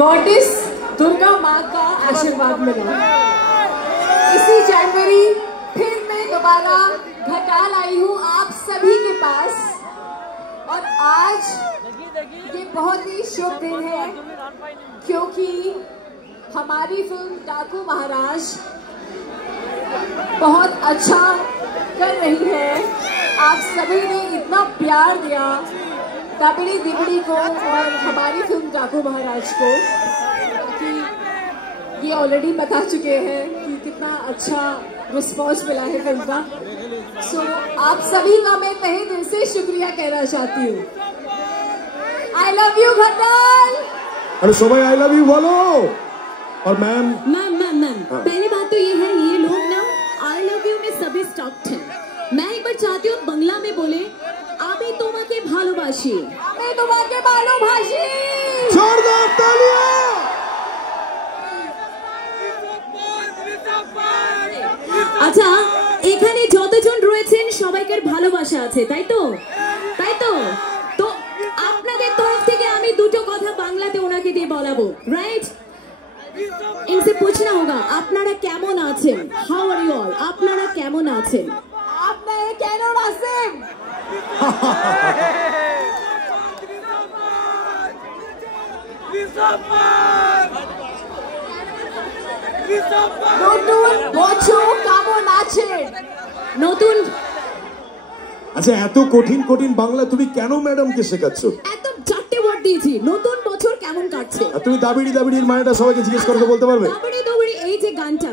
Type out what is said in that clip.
Goddess Durga माँ का आशीर्वाद मिला। इसी जनवरी फिर मैं दोबारा घटाल आई हूँ आप सभी के पास, और आज ये बहुत ही शुभ दिन है क्योंकि हमारी फिल्म डाकू महाराज बहुत अच्छा कर रही है। आप सभी ने इतना प्यार दिया दाबिड़ी दिबड़ी को और हमारी फिल्म डाकू महाराज को कि ये ऑलरेडी बता चुके हैं कि कितना अच्छा रिस्पॉन्स मिला है फिल्म का। सो आप सभी का मैं तहे दिल से शुक्रिया कहना चाहती हूँ। I love you Ghatal. अरे सुबह आई लव यू बोलो। और मैम पहली बात तो ये है, ये लोग ना आई लव यू में सभी स्टॉक्ड हैं। मैं एक बार चाहती हूँ बंगला में बोले आमी तुम्हाके भालोबाशी, आमी तुम्हाके भालोबाशी। जोरदार तालियां। আচ্ছা, এখানে যতজন রয়েছেন সবাইকার ভালোবাসা আছে, তাই তো? তাই তো? তো আপনাদের তরফ থেকে আমি দুটো কথা বাংলাতে ওনাকে দিয়ে বলাবো, রাইট? इनसे पूछना होगा আপনারা কেমন আছেন? How are you all? আপনারা কেমন আছেন? আপনারা কেমন আছেন? নতুন বছর কেমন আছেন? নতুন আচ্ছা, এত কঠিন কঠিন বাংলা তুমি কেন ম্যাডামকে শেখাচ্ছ? এত চারটে ওয়ার্ড দিয়েছি, নতুন বছর কেমন কাটছে? তুমি দাবিড়ি দাবিড়ির মানেটা সবাইকে জিজ্ঞেস করতে বলতে পারবে? দাবিড়ি দাবিড়ি এই যে গানটা